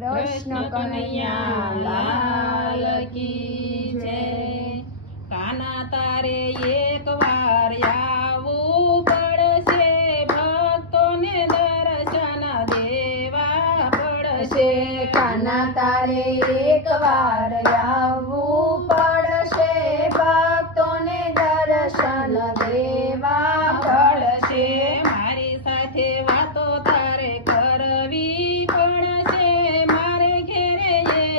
કૃષ્ણ કનૈયા લાલ કી જય। કાના તારે એકવાર આવવું પડશે, ભક્તોને દર્શન દેવા પડશે। કાના તારે એકવાર આવવું પડશે, ભક્તોને દર્શન દેવા પડશે। મારી સાથે વાતો તારે કરવી પડશે, મારે ઘેરે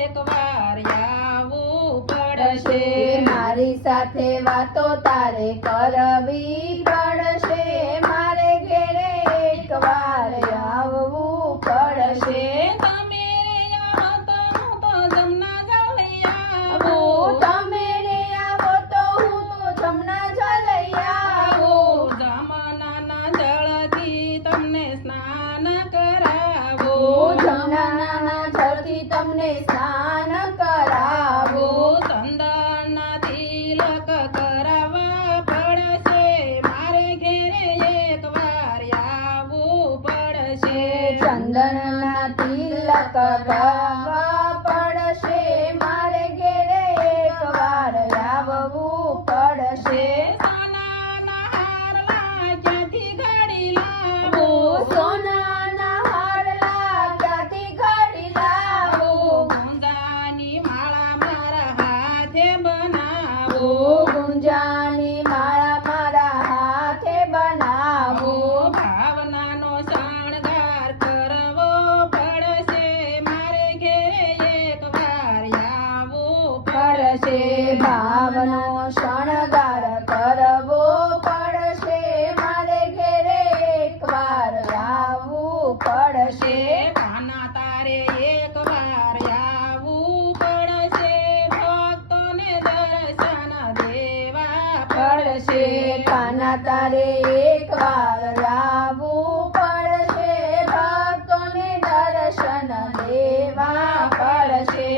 એકવાર આવવું પડશે। મારી સાથે વાતો તારે કરવી પડશે, મારે ઘેરે એકવાર આવવું પડશે। તમે આવો તો હું તો જમના જઈ આવું, તમે રે આવો તો હું તો જમના જઈ આવું। જમનાના જળથી તમને સ્નાન કરાવું, જમનાના જળથી તમને સ્નાન કરાવું। ચંદનના તિલક કરાવવા પડશે, મારે ઘેરે એકવાર આવવું પડશે। ચંદનના તિલક કરાવવા પડશે, મારે ઘેરે એકવાર આવવું પડશે। સોનાના હારલા ક્યાંથી ઘડી લાવું, સોનાના હારલા ક્યાંથી ઘડી લાવું। ગુંજાની માળા મારા હાથે બનાવું, ગુંજાની માળા મારા હાથે બનાવું। ભાવનાનો શણગાર કરવો પડશે, મારે ઘેરે એકવાર આવવું પડશે। ભાવનો શણગાર કરવો પડશે, મારે ઘેરે એકવાર આવવું પડશે। કાના તારે એકવાર આવવું પડશે, ભક્તોને દર્શન દેવા પડશે। કાના તારે એકવાર આવવું પડશે, ભક્તોને દર્શન દેવા પડશે।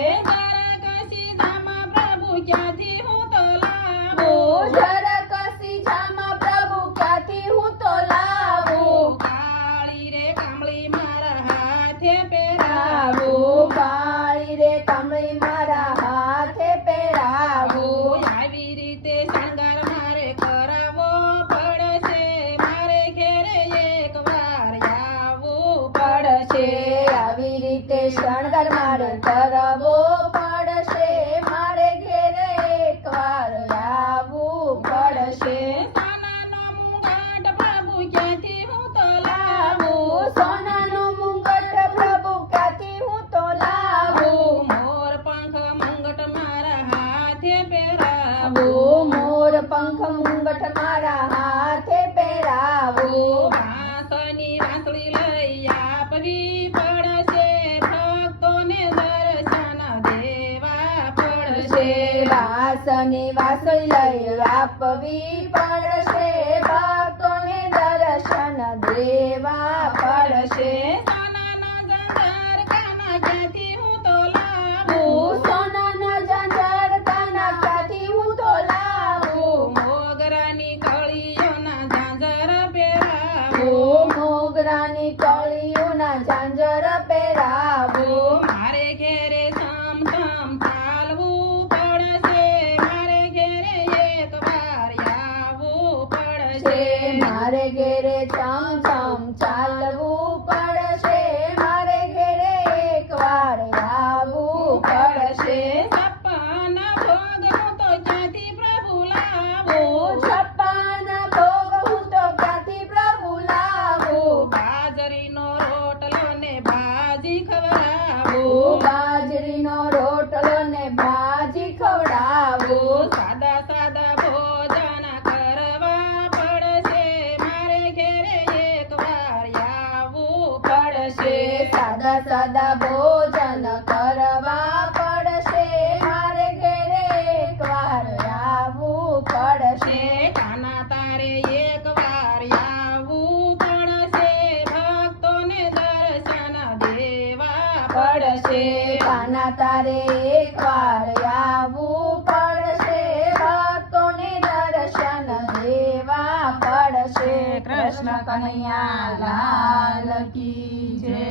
સીધામાં પ્રભુ ક્યાંથી હું તો લાવું, જરાકસી જામાં પ્રભુ ક્યાંથી હું તો લાવું। કાળી રે કામળી મારા હાથે પહેરાવું, પહેરાવું કાળી રે કમળી મારા હાથે પહેરાવું। આવી રીતે શણગાર મારે કરાવવો પડશે, મારે ઘેરે એકવાર આવવું પડશે। આવી રીતે શણગાર મારે કરવો પડશે, મારે ઘેરે એકવાર આવવું પડશે। સોનાનો મુગટ પ્રભુ ક્યાંથી હું તો લાવું, સોનાનો મુગટ પ્રભુ ક્યાંથી હું તો લાવું। મોર પંખ મુંગટ મારા હાથે પહેરાવું, મોર પંખ મુંગટ મારા હાથે પહેરાવું। વાંસની વાંસળી લઈ આપવી પડશે, ભક્તોને દર્શન દેવા પડશે। વાસની વાસળી લઈ આપવી પડશે, ભક્તોને દર્શન દેવા પડશે। સોનાના ઝંઝર કાના ક્યાંથી હું તો લાવું, સોનાના ઝંઝર કાના ક્યાંથી હું તો લાવું। મોગરાની કળીઓના ઝાંઝર પહેરાવું, મોગરાની કળીઓના ઝાંઝર પહેરાવું। મારે ઘેરે સમ ચાલવું પડશે, મારે ઘેરે એકવાર આવવું પડશે। મારે ઘેરે ચમ ચાલવું પડશે, મારે ઘેરે એકવાર આવવું પડશે। છપ્પન ભોગ હું તો ક્યાંથી પ્રભુ લાવું, છપ્પન ભોગ હું તો ક્યાંથી પ્રભુ લાવું। બાજરીનો રોટલો ને ભાજી ખવડાવું, બાજરીનો રોટલો ને ભાજી ખવડાવું। સાદા સાદા ભોજન કરવા પડશે, મારે ઘેરે એકવાર આવવું પડશે। સાદા સાદા ભોજન કરવા પડશે, મારે ઘેરે એકવાર આવવું પડશે। કાના તારે એકવાર આવવું પડશે, ભક્તોને દર્શન દેવા પડશે। કાના તારે એકવાર આવવું પડશે, ભક્તોને દર્શન દેવા પડશે। કૃષ્ણ કનૈયા લાલ કી જય।